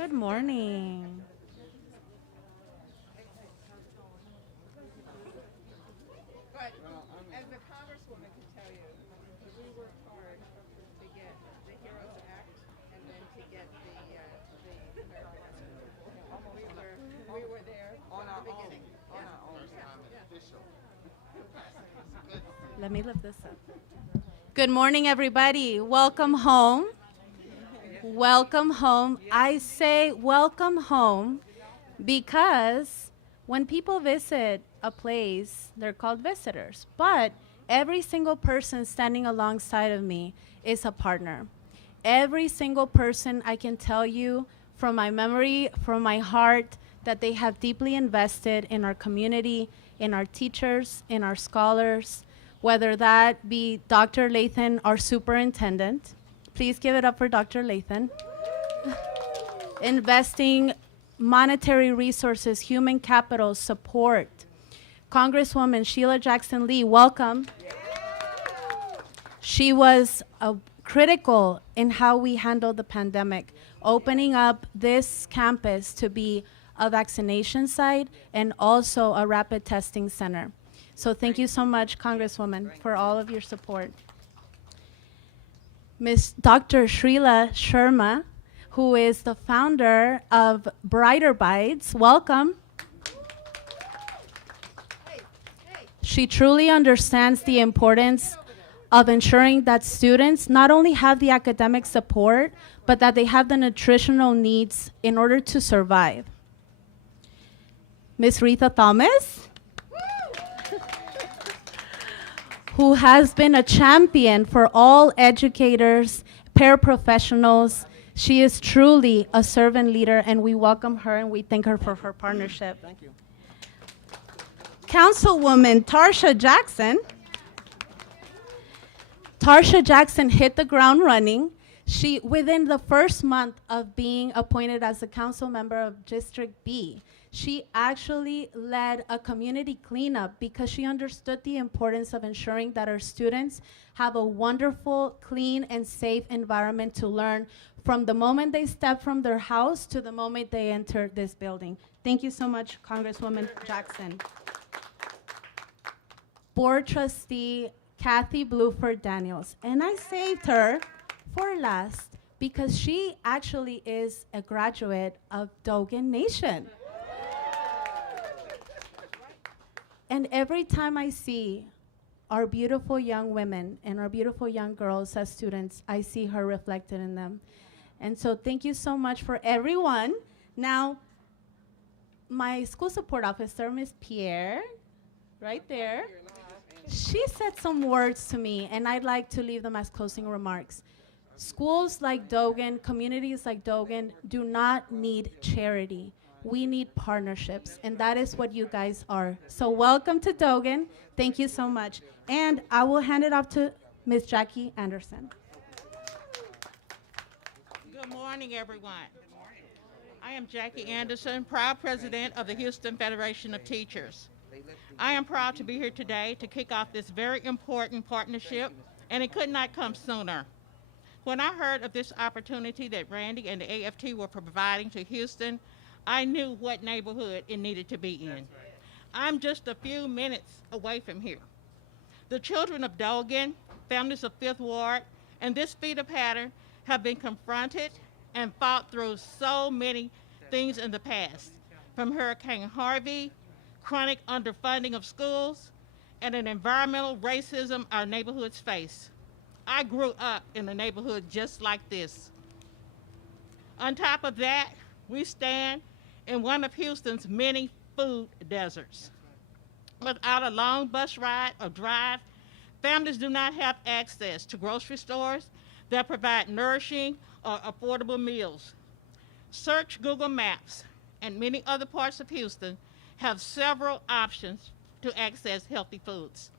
Good morning. But as the Congresswoman can tell you, we worked hard to get the Heroes Act and then to get the American Rescue. We were there from the beginning. On our own time and official. Let me lift this up. Good morning, everybody. Welcome home. Welcome home. I say welcome home because when people visit a place, they're called visitors. But every single person standing alongside of me is a partner. Every single person, I can tell you from my memory, from my heart, that they have deeply invested in our community, in our teachers, in our scholars, whether that be Dr. Lathan, our superintendent. Please give it up for Dr. Lathan. Investing monetary resources, human capital, support. Congresswoman Sheila Jackson Lee, welcome. She was critical in how we handled the pandemic, opening up this campus to be a vaccination site and also a rapid testing center. So thank you so much, Congresswoman, for all of your support. Ms. Dr. Srila Sharma, who is the founder of Brighter Bites, welcome. She truly understands the importance of ensuring that students not only have the academic support, but that they have the nutritional needs in order to survive. Ms. Rita Thomas, who has been a champion for all educators, paraprofessionals. She is truly a servant leader, and we welcome her and we thank her for her partnership. Thank you. Councilwoman Tarsha Jackson. Tarsha Jackson hit the ground running. She, within the first month of being appointed as a council member of District B, she actually led a community cleanup because she understood the importance of ensuring that our students have a wonderful, clean, and safe environment to learn from the moment they step from their house to the moment they enter this building. Thank you so much, Congresswoman Jackson. Board Trustee Kathy Bluford Daniels, and I saved her for last because she actually is a graduate of Dogan Nation. And every time I see our beautiful young women and our beautiful young girls as students, I see her reflected in them. And so thank you so much for everyone. Now, my school support officer, Ms. Pierre, right there, she said some words to me, and I'd like to leave them as closing remarks. Schools like Dogan, communities like Dogan, do not need charity. We need partnerships, and that is what you guys are. So welcome to Dogan. Thank you so much. And I will hand it off to Ms. Jackie Anderson. Good morning, everyone. I am Jackie Anderson, proud president of the Houston Federation of Teachers. I am proud to be here today to kick off this very important partnership, and it could not come sooner. When I heard of this opportunity that Randy and the AFT were providing to Houston, I knew what neighborhood it needed to be in. I'm just a few minutes away from here. The children of Dogan, families of Fifth Ward, and this feeder pattern have been confronted and fought through so many things in the past, from Hurricane Harvey, chronic underfunding of schools, and an environmental racism our neighborhoods face. I grew up in a neighborhood just like this. On top of that, we stand in one of Houston's many food deserts. Without a long bus ride or drive, families do not have access to grocery stores that provide nourishing or affordable meals. Search Google Maps, and many other parts of Houston have several options to access healthy foods.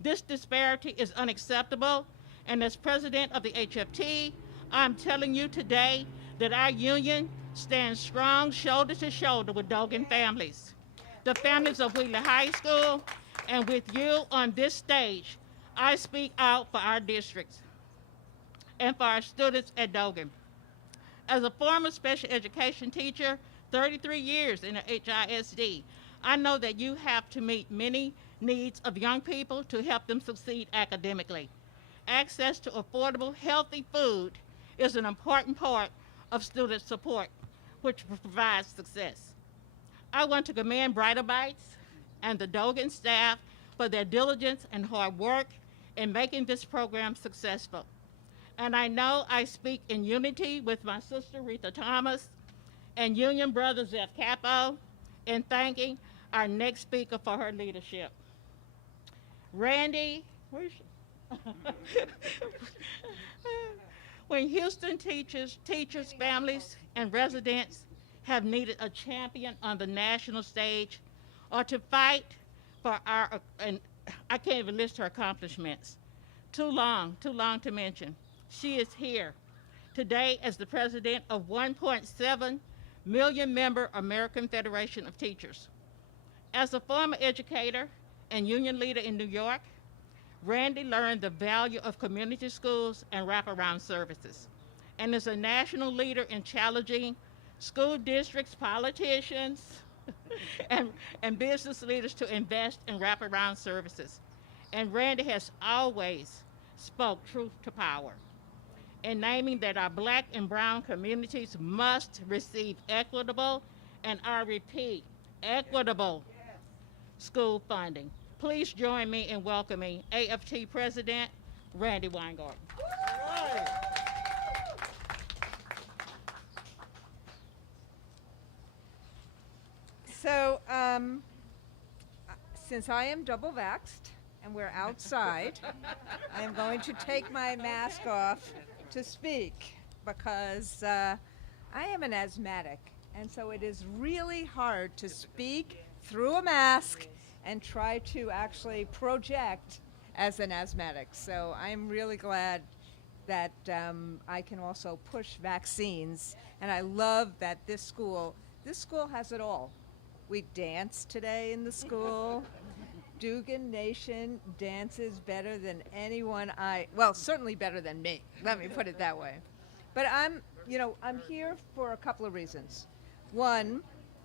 This disparity is unacceptable, and as president of the HFT, I'm telling you today that our union stands strong shoulder to shoulder with Dogan families, the families of Wheatley High School, and with you on this stage, I speak out for our districts and for our students at Dogan. As a former special education teacher, 33 years in the HISD, I know that you have to meet many needs of young people to help them succeed academically. Access to affordable, healthy food is an important part of student support, which provides success. I want to commend Brighter Bites and the Dogan staff for their diligence and hard work in making this program successful. And I know I speak in unity with my sister Rita Thomas and Union Brother Zeph Capo in thanking our next speaker for her leadership. Randy, where is she? When Houston teachers, families, and residents have needed a champion on the national stage or to fight for and I can't even list her accomplishments. Too long to mention. She is here today as the president of 1.7 million member American Federation of Teachers. As a former educator and union leader in New York, Randy learned the value of community schools and wraparound services, and is a national leader in challenging school districts, politicians, and business leaders to invest in wraparound services. And Randy has always spoke truth to power in naming that our Black and brown communities must receive equitable, and I repeat, equitable school funding. Please join me in welcoming AFT President Randy Weingarten. So, since I am double vaxxed and we're outside, I am going to take my mask off to speak because I am an asthmatic, and so it is really hard to speak through a mask and try to actually project as an asthmatic. So I'm really glad that I can also push vaccines, and I love that this school has it all. We danced today in the school. Dogan Nation dances better than anyone well, certainly better than me. Let me put it that way. But I'm here for a couple of reasons. One,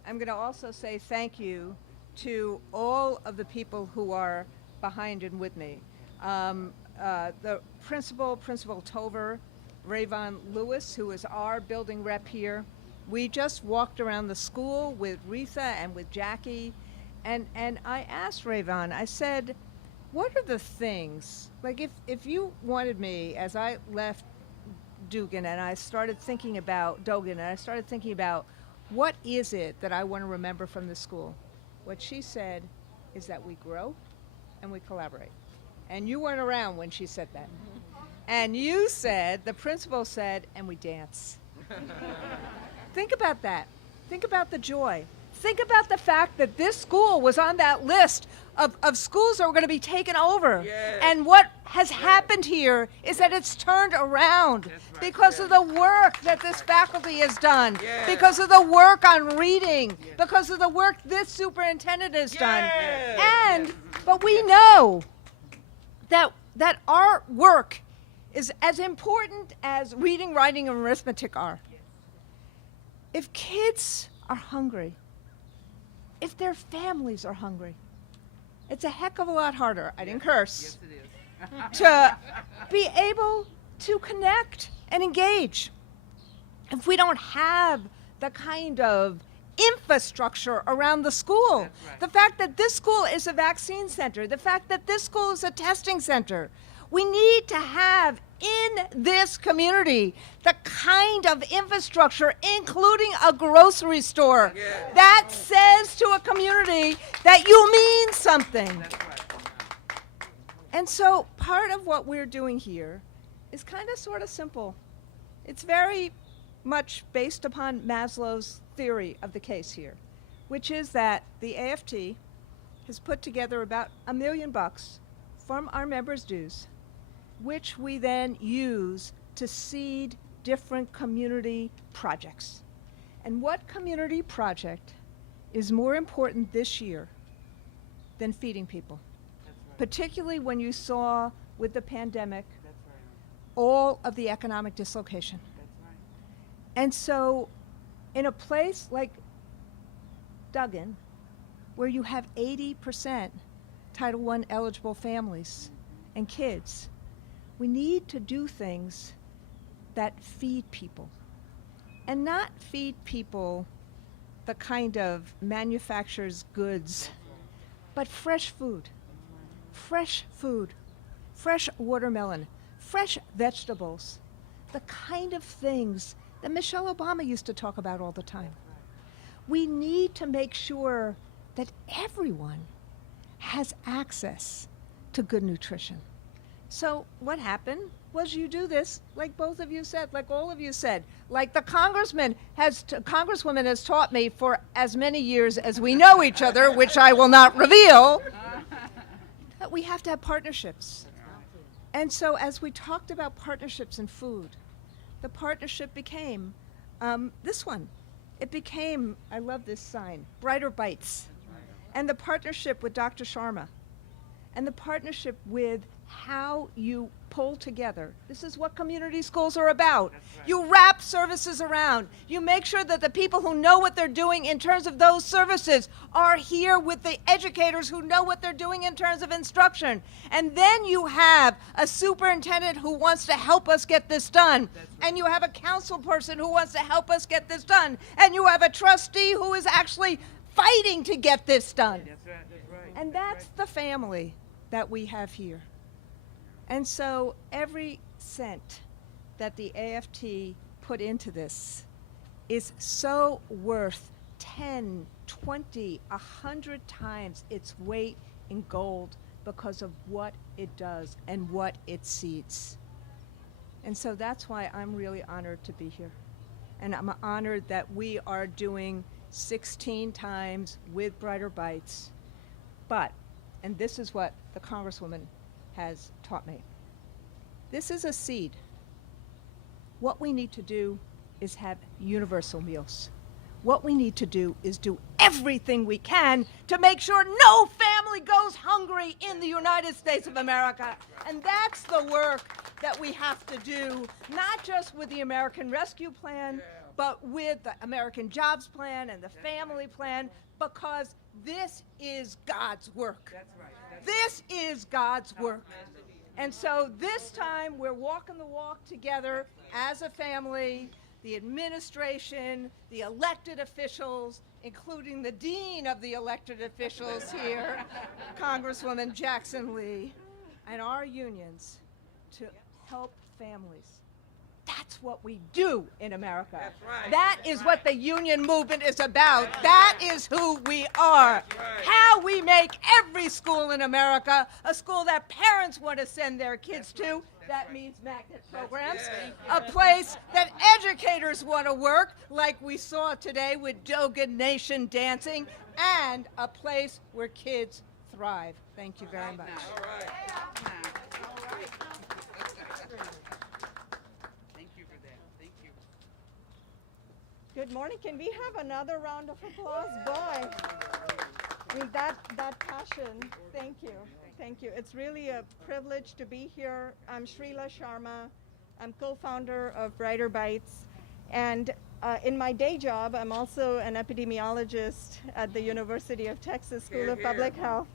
I'm going to also say thank you to all of the people who are behind and with me. The Principal Tover, Rayvon Lewis, who is our building rep here. We just walked around the school with Rita and with Jackie, and I asked Rayvon, I said, what are the things, like if you wanted me, as I left Dogan and I started thinking about what is it that I want to remember from the school? What she said is that we grow and we collaborate. And you weren't around when she said that. And you said, the principal said, and we dance. Think about that. Think about the joy. Think about the fact that this school was on that list of schools that were going to be taken over. Yes. And what has happened here is that it's turned around because of the work that this faculty has done, because of the work on reading, because of the work this superintendent has done. But we know that our work is as important as reading, writing, and arithmetic are. If kids are hungry, if their families are hungry, it's a heck of a lot harder, I didn't curse, to be able to connect and engage. If we don't have the kind of infrastructure around the school, the fact that this school is a vaccine center, the fact that this school is a testing center, we need to have in this community the kind of infrastructure, including a grocery store, that says to a community that you mean something. And so part of what we're doing here is kind of sort of simple. It's very much based upon Maslow's theory of the case here, which is that the AFT has put together about $1 million from our members' dues, which we then use to seed different community projects. And what community project is more important this year than feeding people? Particularly when you saw with the pandemic all of the economic dislocation. And so in a place like Dogan, where you have 80% Title I eligible families and kids, we need to do things that feed people. And not feed people the kind of manufacturer's goods, but fresh food, fresh watermelon, fresh vegetables, the kind of things that Michelle Obama used to talk about all the time. We need to make sure that everyone has access to good nutrition. So what happened was you do this, like both of you said, like all of you said, like the congresswoman has taught me for as many years as we know each other, which I will not reveal, that we have to have partnerships. And so as we talked about partnerships in food, the partnership became this one. It became, I love this sign, Brighter Bites. And the partnership with Dr. Sharma. And the partnership with how you pull together. This is what community schools are about. Right. You wrap services around. You make sure that the people who know what they're doing in terms of those services are here with the educators who know what they're doing in terms of instruction. And then you have a superintendent who wants to help us get this done. Right. And you have a council person who wants to help us get this done. And you have a trustee who is actually fighting to get this done. That's right. That's right. And that's the family that we have here. And so every cent that the AFT put into this is so worth 10, 20, 100 times its weight in gold because of what it does and what it seeds. And so that's why I'm really honored to be here. And I'm honored that we are doing 16 times with Brighter Bites. But, and this is what the Congresswoman has taught me. This is a seed. What we need to do is have universal meals. What we need to do is do everything we can to make sure no family goes hungry in the United States of America. And that's the work that we have to do, not just with the American Rescue Plan, but with the American Jobs Plan and the Family Plan, because this is God's work. This is God's work. And so this time we're walking the walk together as a family, the administration, the elected officials, including the dean of the elected officials here, Congresswoman Jackson Lee, and our unions to help families. That's what we do in America. That's right. That is what the union movement is about. That is who we are. How we make every school in America a school that parents want to send their kids to. That means magnet programs. A place that educators want to work, like we saw today with Dogan Nation dancing, and a place where kids thrive. Thank you very much. All right. Good morning. Can we have another round of applause? Boy, I mean, that passion. Thank you. Thank you. It's really a privilege to be here. I'm Srila Sharma. I'm co-founder of Brighter Bites. And in my day job, I'm also an epidemiologist at the University of Texas School of Public Health.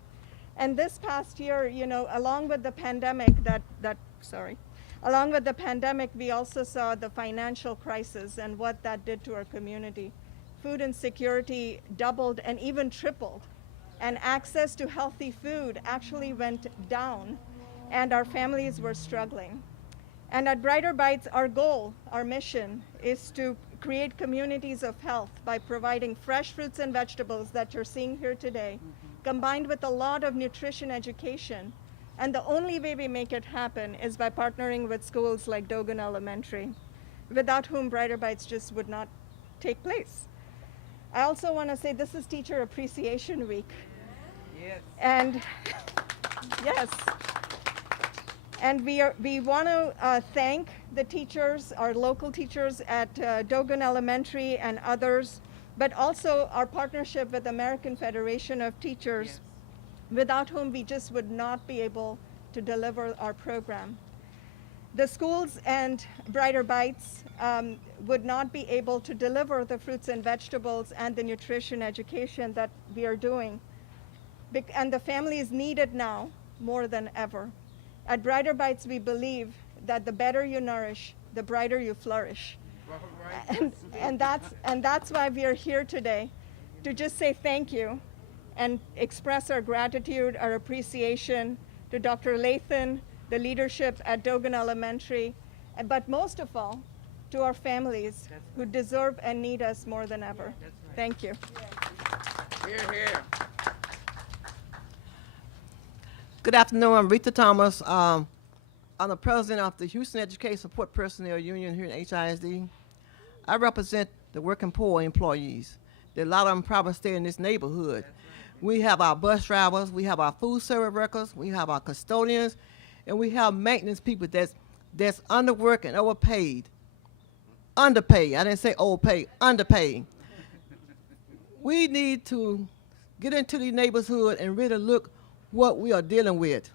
And this past year, you know, along with the pandemic Along with the pandemic, we also saw the financial crisis and what that did to our community. Food insecurity doubled and even tripled, and access to healthy food actually went down, and our families were struggling. And at Brighter Bites, our goal, our mission, is to create communities of health by providing fresh fruits and vegetables that you're seeing here today, combined with a lot of nutrition education. And the only way we make it happen is by partnering with schools like Dogan Elementary, without whom Brighter Bites just would not take place. I also want to say this is Teacher Appreciation Week. Yes. And yes. And we want to thank the teachers, our local teachers at Dogan Elementary and others, but also our partnership with American Federation of Teachers. Yes. Without whom we just would not be able to deliver our program. The schools and Brighter Bites would not be able to deliver the fruits and vegetables and the nutrition education that we are doing. And the families need it now more than ever. At Brighter Bites, we believe that the better you nourish, the brighter you flourish. And that's why we are here today, to just say thank you and express our gratitude, our appreciation to Dr. Lathan, the leadership at Dogan Elementary, but most of all, to our families who deserve and need us more than ever. Thank you. Here, here. Good afternoon. I'm Rita Thomas. I'm the president of the Houston Education Support Personnel Union here in HISD. I represent the working poor employees. There are a lot of them probably stay in this neighborhood. We have our bus drivers, we have our food service workers, we have our custodians, and we have maintenance people that's underworked and overpaid. Underpaid. I didn't say overpaid, underpaid. We need to get into the neighborhood and really look what we are dealing with.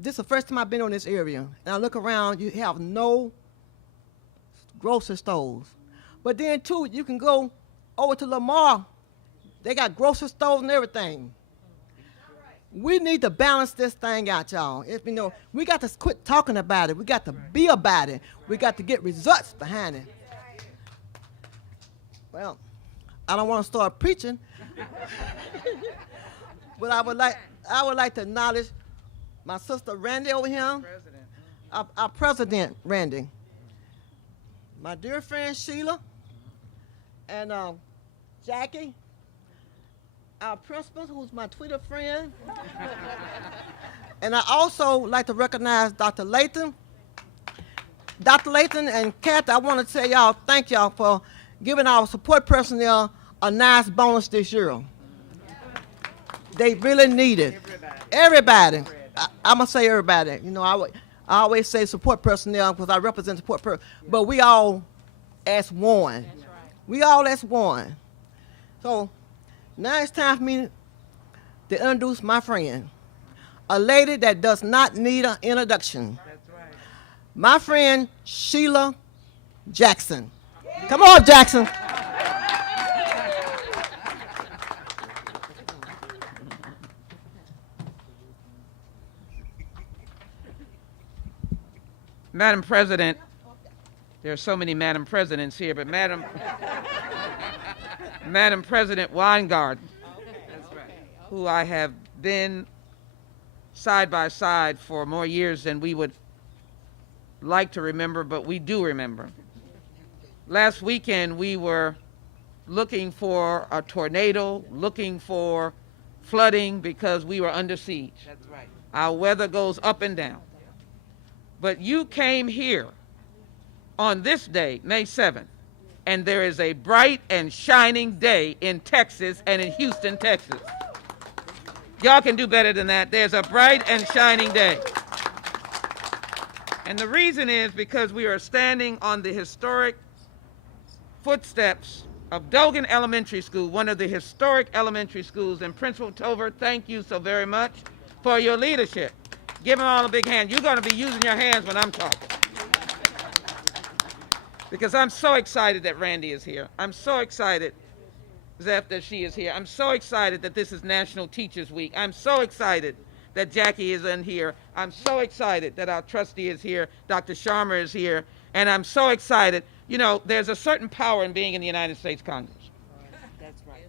This is the first time I've been on this area, and I look around, you have no grocery stores. But then too, you can go over to Lamar, they got grocery stores and everything. We need to balance this thing out, y'all. We got to quit talking about it. We got to be about it. We got to get results behind it. Well, I don't want to start preaching, but I would like to acknowledge my sister Randy over here, our president Randy, my dear friend Sheila, and Jackie, our principal, who's my Twitter friend. And I also like to recognize Dr. Lathan. Dr. Lathan and Kathy, I want to tell y'all, thank y'all for giving our support personnel a nice bonus this year. They really need it. Everybody. I'm going to say everybody. You know, I always say support personnel because I represent support personnel, but we all as one. That's right. We all as one. So now it's time for me to introduce my friend, a lady that does not need an introduction. That's right. My friend Sheila Jackson. Come on, Jackson. Madam President, there are so many Madam Presidents here, but Madam President Weingarten, who I have been side by side for more years than we would like to remember, but we do remember. Last weekend, we were looking for a tornado, looking for flooding because we were under siege. That's right. Our weather goes up and down. But you came here on this day, May 7th, and there is a bright and shining day in Texas and in Houston, Texas. Y'all can do better than that. There's a bright and shining day. And the reason is because we are standing on the historic footsteps of Dogan Elementary School, one of the historic elementary schools. And Principal Tover, thank you so very much for your leadership. Give them all a big hand. You're going to be using your hands when I'm talking. Because I'm so excited that Randy is here. I'm so excited, Zeph, that she is here. I'm so excited that this is National Teachers Week. I'm so excited that Jackie is in here. I'm so excited that our trustee is here. Dr. Sharma is here. And I'm so excited. You know, there's a certain power in being in the United States Congress. That's right.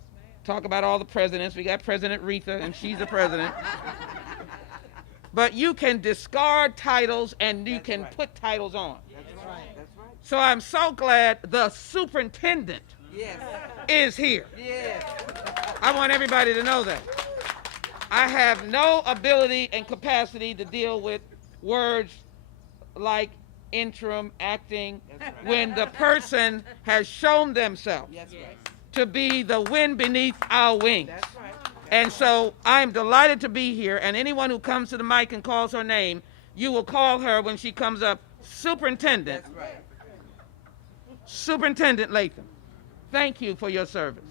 Talk about all the presidents. We got President Rita, and she's the president. But you can discard titles and you can put titles on. That's right. That's right. So I'm so glad the superintendent is here. Yes. I want everybody to know that. I have no ability and capacity to deal with words like interim, acting, when the person has shown themselves to be the wind beneath our wings. That's right. And so I'm delighted to be here, and anyone who comes to the mic and calls her name, you will call her when she comes up, Superintendent. That's right. Superintendent Lathan, thank you for your service.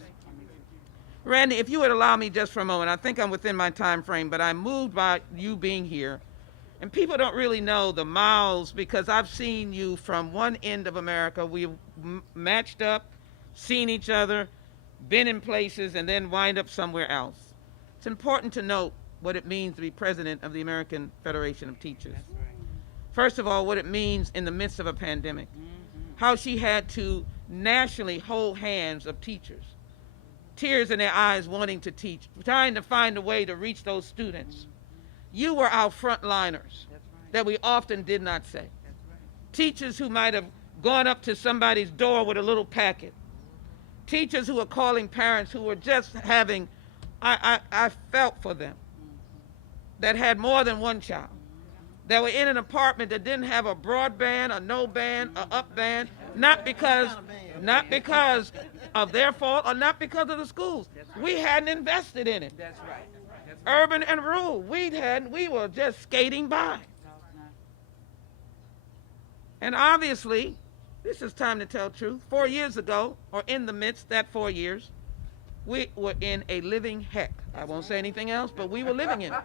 Randy, if you would allow me just for a moment, I think I'm within my time frame, but I'm moved by you being here. And people don't really know the miles because I've seen you from one end of America. We've matched up, seen each other, been in places, and then wind up somewhere else. It's important to note what it means to be president of the American Federation of Teachers. That's right. First of all, what it means in the midst of a pandemic. How she had to nationally hold hands of teachers. Tears in their eyes wanting to teach, trying to find a way to reach those students. You were our frontliners that we often did not say. Teachers who might have gone up to somebody's door with a little packet. Teachers who were calling parents who were just having, I felt for them, that had more than one child, that were in an apartment that didn't have a broadband, a no band, a up band, not because of their fault or not because of the schools. We hadn't invested in it. That's right. Urban and rural, we were just skating by. And obviously, this is time to tell truth. 4 years ago, or in the midst, that 4 years, we were in a living heck. I won't say anything else, but we were living in it.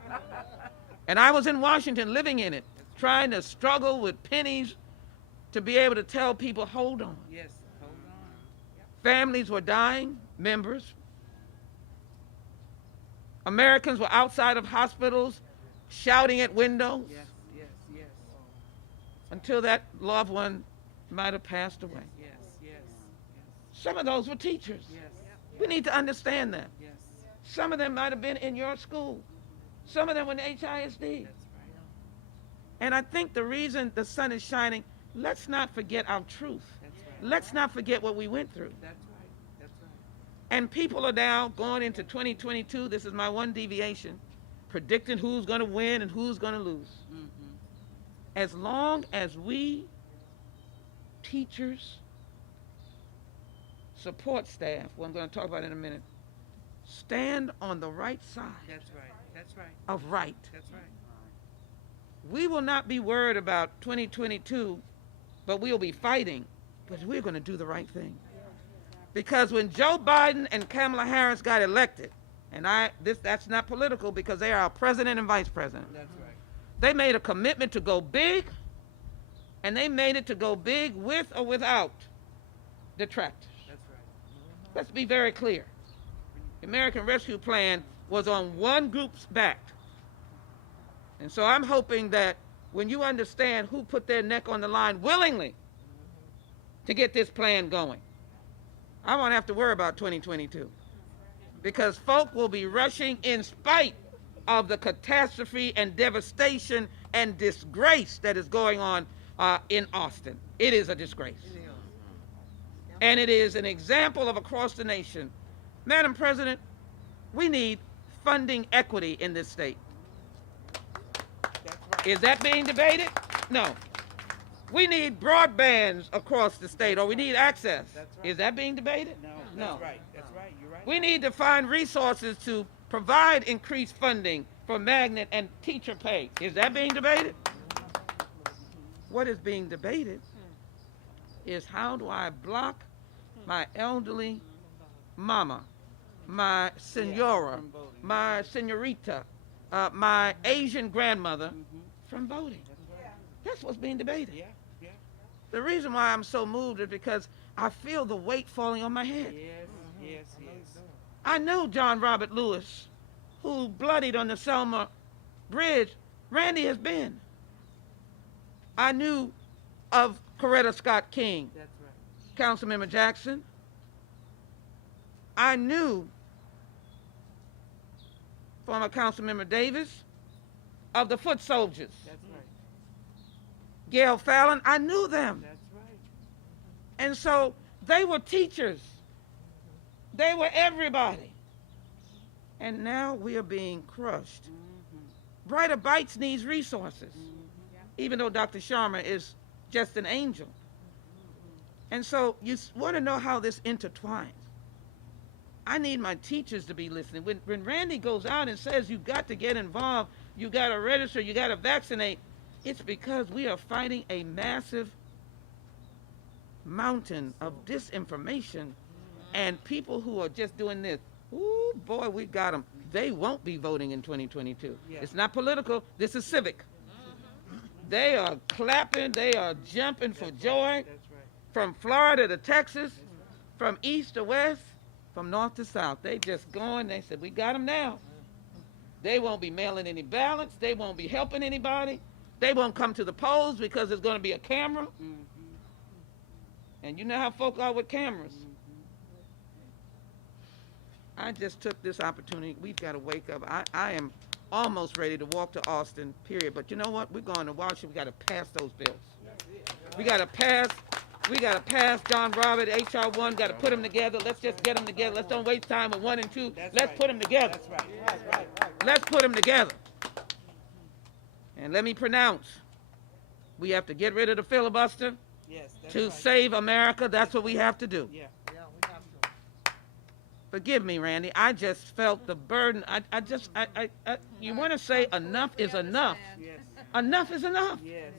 And I was in Washington living in it, trying to struggle with pennies to be able to tell people, hold on. Yes, hold on. Families were dying, members. Americans were outside of hospitals shouting at windows Yes. until that loved one might have passed away. Yes. Some of those were teachers. Yes. We need to understand that. Yes. Some of them might have been in your school. Some of them were in HISD. That's right. And I think the reason the sun is shining, let's not forget our truth. That's right. Let's not forget what we went through. That's right. That's right. And people are now going into 2022, this is my one deviation, predicting who's going to win and who's going to lose. As long as we, teachers, support staff, who I'm going to talk about in a minute, stand on the right side That's right. That's right. of right, That's right. we will not be worried about 2022, but we'll be fighting, but we're going to do the right thing. Because when Joe Biden and Kamala Harris got elected, and that's not political because they are our president and vice president, That's right. they made a commitment to go big, and they made it to go big with or without detractors. That's right. Let's be very clear. The American Rescue Plan was on one group's back. And so I'm hoping that when you understand who put their neck on the line willingly to get this plan going, I won't have to worry about 2022. Because folk will be rushing in spite of the catastrophe and devastation and disgrace that is going on in Austin. It is a disgrace. And it is an example of across the nation. Madam President, we need funding equity in this state. That's right. Is that being debated? No. We need broadbands across the state, or we need access. That's right. Is that being debated? No. No. That's right. That's right. You're right. We need to find resources to provide increased funding for magnet and teacher pay. Is that being debated? What is being debated is how do I block my elderly mama, my senora, from voting. my senorita, my Asian grandmother from voting. That's right. That's what's being debated. Yeah. Yeah. The reason why I'm so moved is because I feel the weight falling on my head. Yes. I know John Robert Lewis, who bloodied on the Selma Bridge. Randy has been. I knew of Coretta Scott King, That's right. Councilmember Jackson. I knew former Councilmember Davis of the foot soldiers. That's right. Gail Fallon, I knew them. That's right. And so they were teachers. They were everybody. And now we are being crushed. Brighter Bites needs resources, even though Dr. Sharma is just an angel. And so you want to know how this intertwines. I need my teachers to be listening. When Randy goes out and says you got to get involved, you got to register, you got to vaccinate, it's because we are fighting a massive mountain of disinformation and people who are just doing this. Ooh, boy, we got them. They won't be voting in 2022. Yeah. It's not political. This is civic. They are clapping. They are jumping for joy. That's right. From Florida to Texas, from east to west, from north to south. They just going. They said, we got them now. They won't be mailing any ballots. They won't be helping anybody. They won't come to the polls because there's going to be a camera. And you know how folk are with cameras. I just took this opportunity. We've got to wake up. I am almost ready to walk to Austin, period. But you know what? We're going to Washington. We got to pass those bills. We got to pass John Robert, H.R. 1. Got to put them together. Let's just get them together. Let's don't waste time with 1 and 2. Let's put them together. That's right. That's right. Let's put them together. And let me pronounce, we have to get rid of the filibuster Yes. That's to right. save America. That's what we have to do. Yeah. Yeah, we have to. Forgive me, Randy. I just felt the burden. You want to say enough is enough. Yes. Enough is enough. Yes.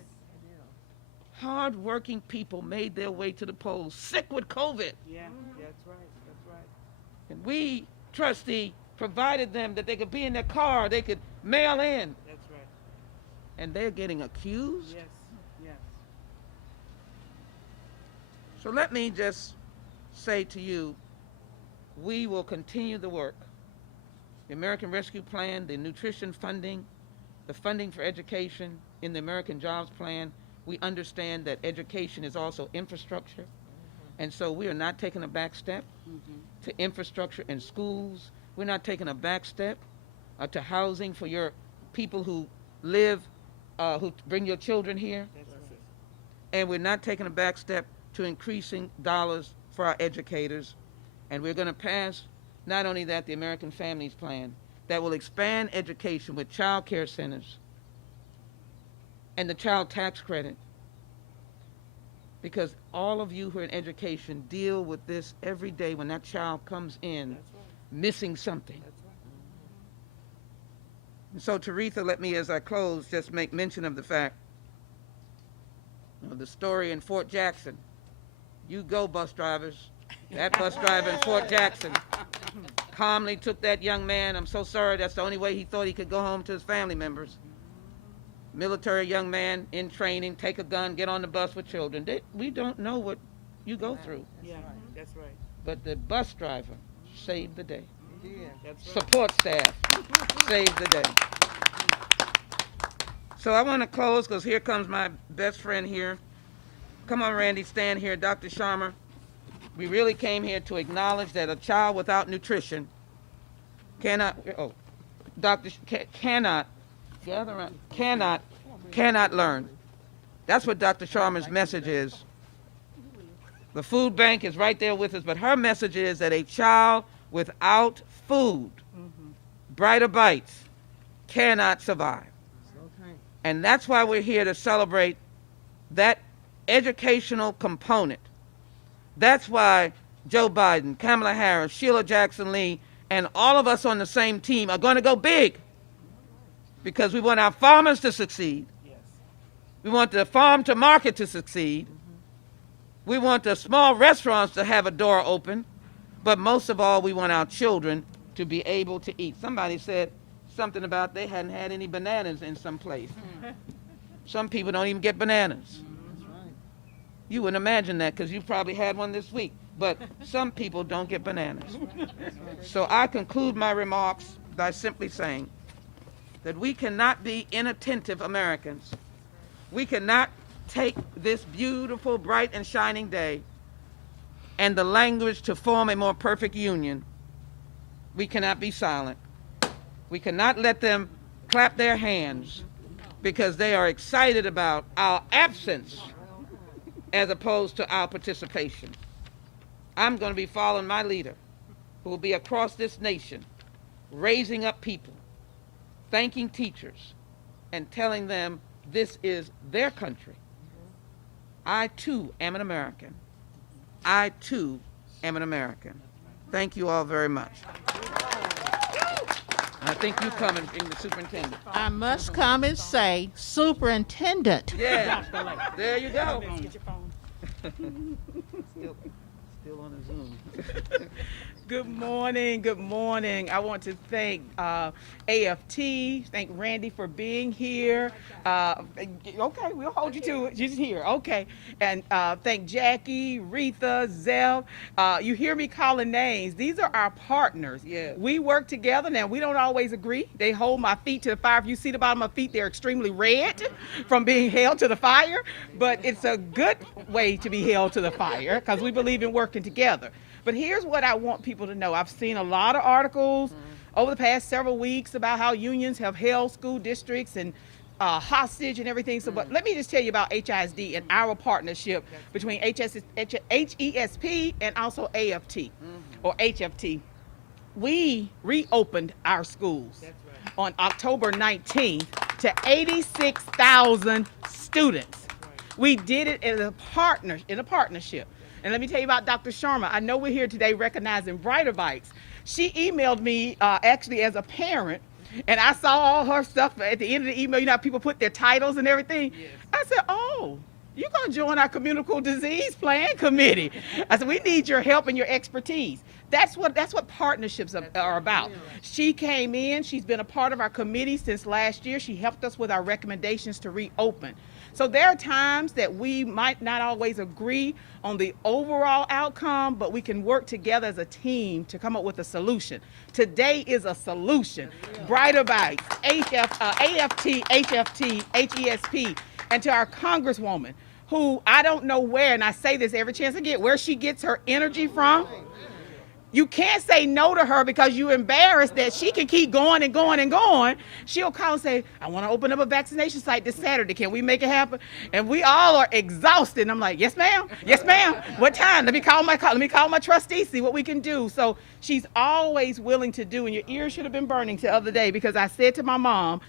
Hard-working people made their way to the polls, sick with COVID. Yeah. That's right. That's right. And we, trustee, provided them that they could be in their car, they could mail in. That's right. And they're getting accused? Yes. Yes. So let me just say to you, we will continue the work. The American Rescue Plan, the nutrition funding, the funding for education in the American Jobs Plan. We understand that education is also infrastructure. And so we are not taking a back step to infrastructure in schools. We're not taking a back step to housing for your people who live, who bring your children here. That's right. And we're not taking a back step to increasing dollars for our educators. And we're going to pass, not only that, the American Families Plan that will expand education with child care centers and the child tax credit. Because all of you who are in education deal with this every day when that child comes in That's right. missing something. That's right. And so, Teresa, let me, as I close, just make mention of the fact of the story in Fort Jackson. You go, bus drivers. That bus driver in Fort Jackson calmly took that young man. I'm so sorry, that's the only way he thought he could go home to his family members. Military young man in training, take a gun, get on the bus with children. We don't know what you go through. Yeah. That's right. But the bus driver saved the day. Yeah. That's right. Support staff saved the day. So I want to close because here comes my best friend here. Come on, Randy, stand here. Dr. Sharma, we really came here to acknowledge that a child without nutrition cannot learn. That's what Dr. Sharma's message is. The food bank is right there with us, but her message is that a child without food, brighter bites, cannot survive. Okay. And that's why we're here to celebrate that educational component. That's why Joe Biden, Kamala Harris, Sheila Jackson Lee, and all of us on the same team are going to go big. Because we want our farmers to succeed. Yes. We want the farm to market to succeed. We want the small restaurants to have a door open. But most of all, we want our children to be able to eat. Somebody said something about they hadn't had any bananas in some place. Some people don't even get bananas. That's right. You wouldn't imagine that because you probably had one this week. But some people don't get bananas. So I conclude my remarks by simply saying that we cannot be inattentive Americans. We cannot take this beautiful, bright, and shining day and the language to form a more perfect union. We cannot be silent. We cannot let them clap their hands because they are excited about our absence as opposed to our participation. I'm going to be following my leader, who will be across this nation, raising up people, thanking teachers, and telling them this is their country. I, too, am an American. I, too, am an American. Thank you all very much. I think you come and bring the superintendent. I must come and say, Superintendent. Yeah, there you go. Get your phone. still on the Zoom. Good morning. Good morning. I want to thank AFT, thank Randy for being here. Okay, we'll hold you to it. She's here. Okay. And thank Jackie, Retha, Zell. You hear me calling names. These are our partners. Yes. We work together. Now, we don't always agree. They hold my feet to the fire. If you see the bottom of my feet, they're extremely red from being held to the fire. But it's a good way to be held to the fire because we believe in working together. But here's what I want people to know. I've seen a lot of articles over the past several weeks about how unions have held school districts and hostage and everything. So, but let me just tell you about HISD and our partnership between HESP and also AFT or HFT. We reopened our schools on October 19th to 86,000 students. We did it in a partnership. And let me tell you about Dr. Sharma. I know we're here today recognizing Brighter Bites. She emailed me actually as a parent, and I saw all her stuff at the end of the email. You know how people put their titles and everything? Yes. I said, oh, you're going to join our communicable disease plan committee. I said, we need your help and your expertise. That's what partnerships are about. She came in. She's been a part of our committee since last year. She helped us with our recommendations to reopen. So there are times that we might not always agree on the overall outcome, but we can work together as a team to come up with a solution. Today is a solution. Brighter Bites, AFT, HFT, HESP, and to our Congresswoman, who I don't know where, and I say this every chance I get, where she gets her energy from. You can't say no to her because you're embarrassed that she can keep going and going and going. She'll call and say, I want to open up a vaccination site this Saturday. Can we make it happen? And we all are exhausted. And I'm like, yes, ma'am. Yes, ma'am. What time? Let me call my trustee, see what we can do. So she's always willing to do. And your ears should have been burning the other day because I said to my mom,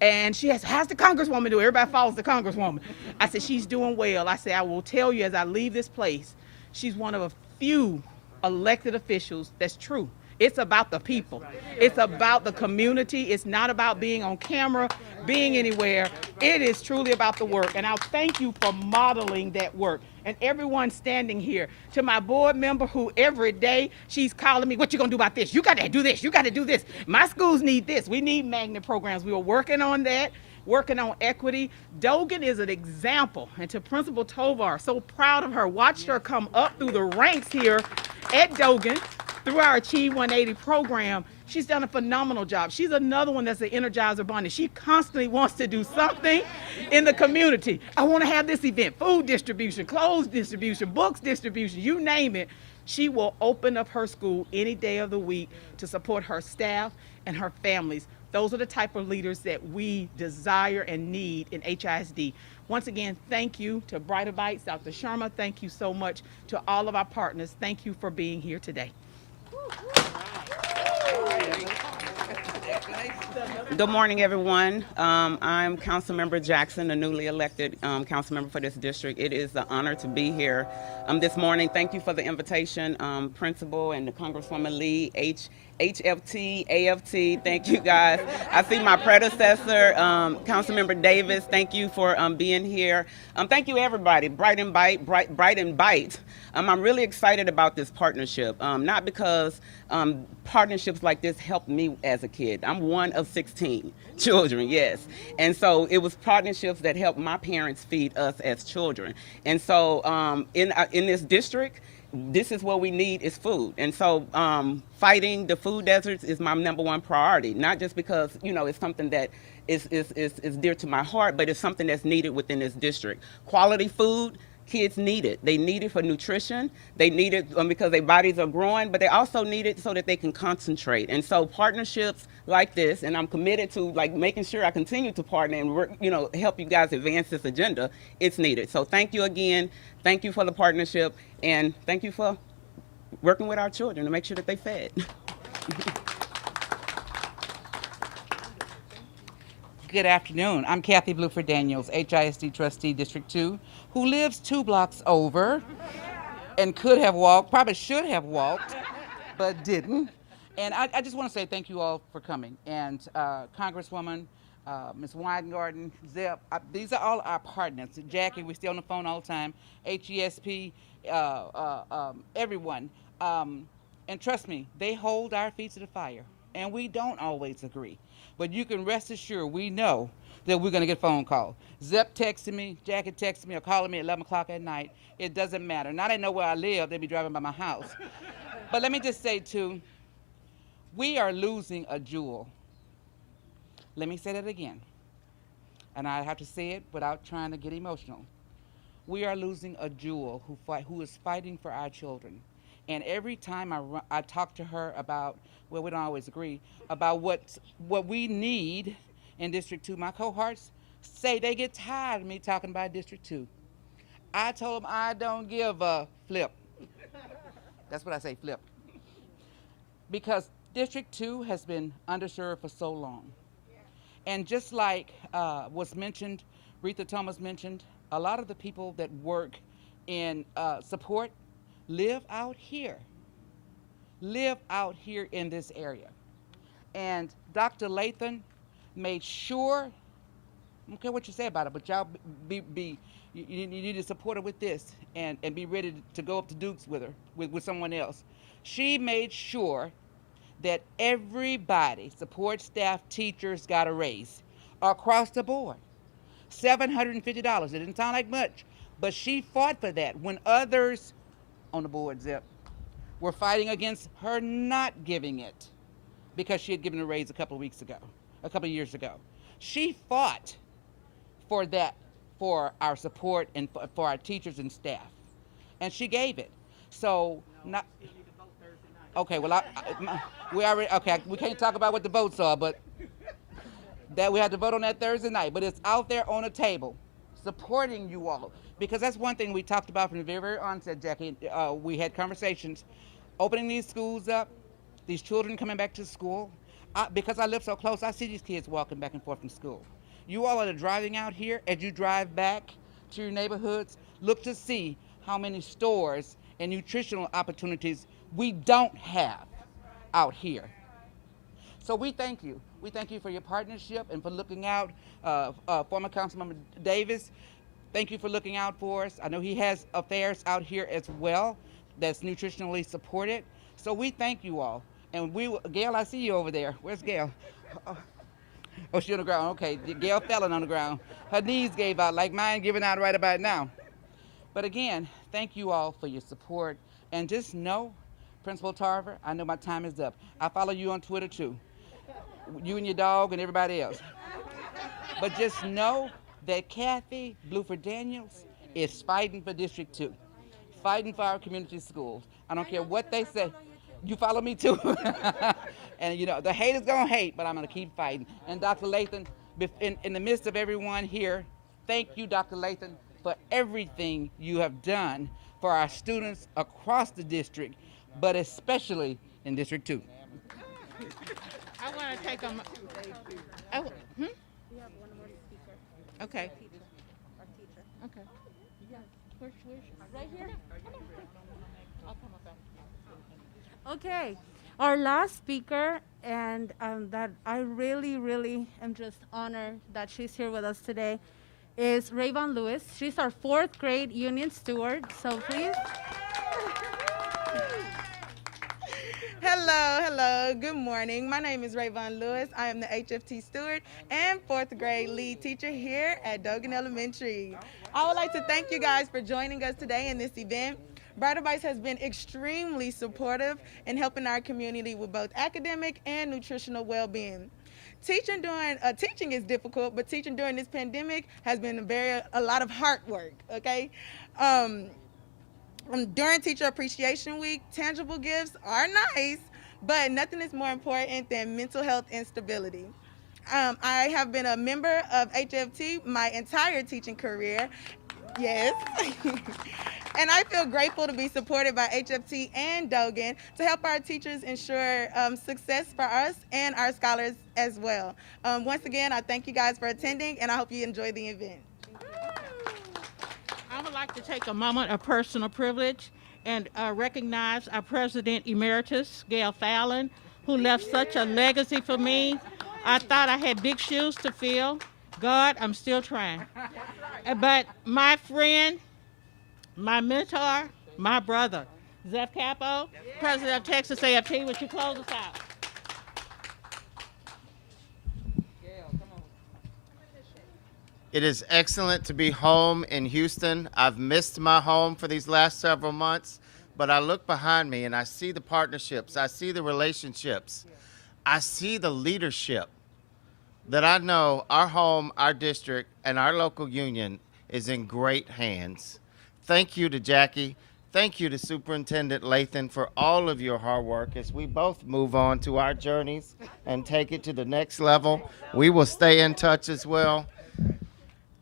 and she asked, how's the Congresswoman doing? Everybody follows the Congresswoman. I said, she's doing well. I said, I will tell you as I leave this place, she's one of a few elected officials that's true. It's about the people. It's about the community. It's not about being on camera, being anywhere. It is truly about the work. And I'll thank you for modeling that work. And everyone standing here, to my board member who every day she's calling me, what you gonna do about this? You gotta do this, you gotta do this. My schools need this. We need magnet programs. We are working on that, working on equity. Dogan is an example. And to Principal Tovar, so proud of her. Watched her come up through the ranks here at Dogan through our Achieve 180 program. She's done a phenomenal job. She's another one that's an Energizer Bunny. She constantly wants to do something in the community. I want to have this event, food distribution, clothes distribution, books distribution, you name it. She will open up her school any day of the week to support her staff and her families. Those are the type of leaders that we desire and need in HISD. Once again, thank you to Brighter Bites, Dr. Sharma. Thank you so much to all of our partners. Thank you for being here today. Good morning, everyone. I'm Councilmember Jackson, the newly elected councilmember for this district. It is an honor to be here this morning. Thank you for the invitation, Principal and the Congresswoman Lee, HFT, AFT, thank you guys. I see my predecessor, Councilmember Davis, thank you for being here. Thank you everybody, Bright and Bite. I'm really excited about this partnership, not because partnerships like this helped me as a kid. I'm one of 16 children, yes. And so it was partnerships that helped my parents feed us as children. And so in this district, this is what we need is food. And so fighting the food deserts is my #1 priority, not just because, you know, it's something that is dear to my heart, but it's something that's needed within this district. Quality food, kids need it. They need it for nutrition. They need it because their bodies are growing, but they also need it so that they can concentrate. And so partnerships like this, and I'm committed to like making sure I continue to partner and work, you know, help you guys advance this agenda. It's needed. So thank you again. Thank you for the partnership, and thank you for working with our children to make sure that they fed. Good afternoon. I'm Kathy Bluford Daniels, HISD trustee, District 2, who lives 2 blocks over and could have walked, probably should have walked, but didn't. And I just want to say thank you all for coming. And Congresswoman, Ms. Weingarten, Zep, these are all our partners. Jackie, we're still on the phone all the time. HESP, everyone. And trust me, they hold our feet to the fire, and we don't always agree. But you can rest assured we know that we're going to get a phone call. Zep texting me, Jackie texting me, or calling me at 11 o'clock at night. It doesn't matter. Now they know where I live. They be driving by my house. But let me just say, too, we are losing a jewel. Let me say that again. And I have to say it without trying to get emotional. We are losing a jewel who is fighting for our children. And every time I talk to her about, well, we don't always agree, about what we need in District 2, my cohorts say they get tired of me talking about District 2. I told them I don't give a flip. That's what I say, flip. Because District 2 has been underserved for so long. And just like was mentioned, Retha Thomas mentioned, a lot of the people that work in support live out here in this area. And Dr. Lathan made sure, I don't care what you say about it, but y'all you need to support her with this and be ready to go up to Dukes with her, with someone else. She made sure that everybody, support staff, teachers, got a raise across the board. $750. It didn't sound like much, but she fought for that when others on the board, Zip, were fighting against her not giving it because she had given a raise a couple of years ago. She fought for that, for our support and for our teachers and staff, and she gave it. So, not. Okay, well, we can't talk about what the votes are, but that we have to vote on that Thursday night. But it's out there on the table, supporting you all. Because that's one thing we talked about from the very, very onset, Jackie. We had conversations, opening these schools up, these children coming back to school. Because I live so close, I see these kids walking back and forth from school. You all are driving out here, as you drive back to your neighborhoods, look to see how many stores and nutritional opportunities we don't have out here. So we thank you. We thank you for your partnership and for looking out. Former Councilmember Davis, thank you for looking out for us. I know he has affairs out here as well that's nutritionally supported. So we thank you all. And Gail, I see you over there. Where's Gail? Oh, she's on the ground. Okay, Gail fell on the ground. Her knees gave out like mine giving out right about now. But again, thank you all for your support. And just know, Principal Tarver, I know my time is up. I follow you on Twitter too. You and your dog and everybody else. But just know that Kathy Bluford Daniels is fighting for District 2, fighting for our community schools. I don't care what they say. You follow me too. And you know, the haters gonna hate, but I'm gonna keep fighting. And Dr. Lathan, in the midst of everyone here, thank you, Dr. Lathan, for everything you have done for our students across the district, but especially in District 2. I want to take a. We have one more speaker. Okay. Our teacher. Okay. Yeah. Where's right here? I'll come up after. Okay, our last speaker, and that I really, really am just honored that she's here with us today, is Rayvon Lewis. She's our 4th grade union steward, so please. Hello, good morning. My name is Rayvon Lewis. I am the HFT steward and 4th grade lead teacher here at Dogan Elementary. I would like to thank you guys for joining us today in this event. Brighter Bites has been extremely supportive in helping our community with both academic and nutritional well-being. Teaching is difficult, but teaching during this pandemic has been a lot of hard work, okay? During Teacher Appreciation Week, tangible gifts are nice, but nothing is more important than mental health and stability. I have been a member of HFT my entire teaching career, yes. And I feel grateful to be supported by HFT and Dogan to help our teachers ensure success for us and our scholars as well. Once again, I thank you guys for attending, and I hope you enjoy the event. I would like to take a moment of personal privilege and recognize our President Emeritus, Gail Fallon, who left such a legacy for me. I thought I had big shoes to fill. God, I'm still trying. But my friend, my mentor, my brother, Zeph Capo, president of Texas AFT. Would you close us out? It is excellent to be home in Houston. I've missed my home for these last several months, but I look behind me and I see the partnerships, I see the relationships, I see the leadership that I know our home, our district, and our local union is in great hands. Thank you to Jackie. Thank you to Superintendent Lathan for all of your hard work as we both move on to our journeys and take it to the next level. We will stay in touch as well.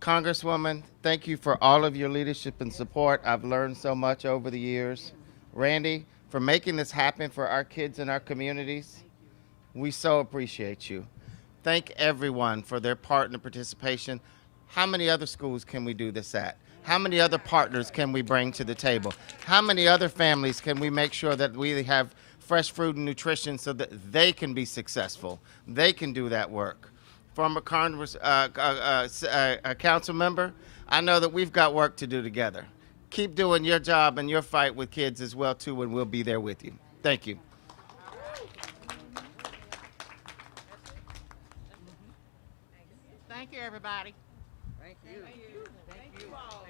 Congresswoman, thank you for all of your leadership and support. I've learned so much over the years. Randy, for making this happen for our kids and our communities, we so appreciate you. Thank everyone for their part in the participation. How many other schools can we do this at? How many other partners can we bring to the table? How many other families can we make sure that we have fresh fruit and nutrition so that they can be successful? They can do that work. Former council member, I know that we've got work to do together. Keep doing your job and your fight with kids as well too, and we'll be there with you. Thank you. Thank you, everybody. Thank you. Thank you. Thank you all.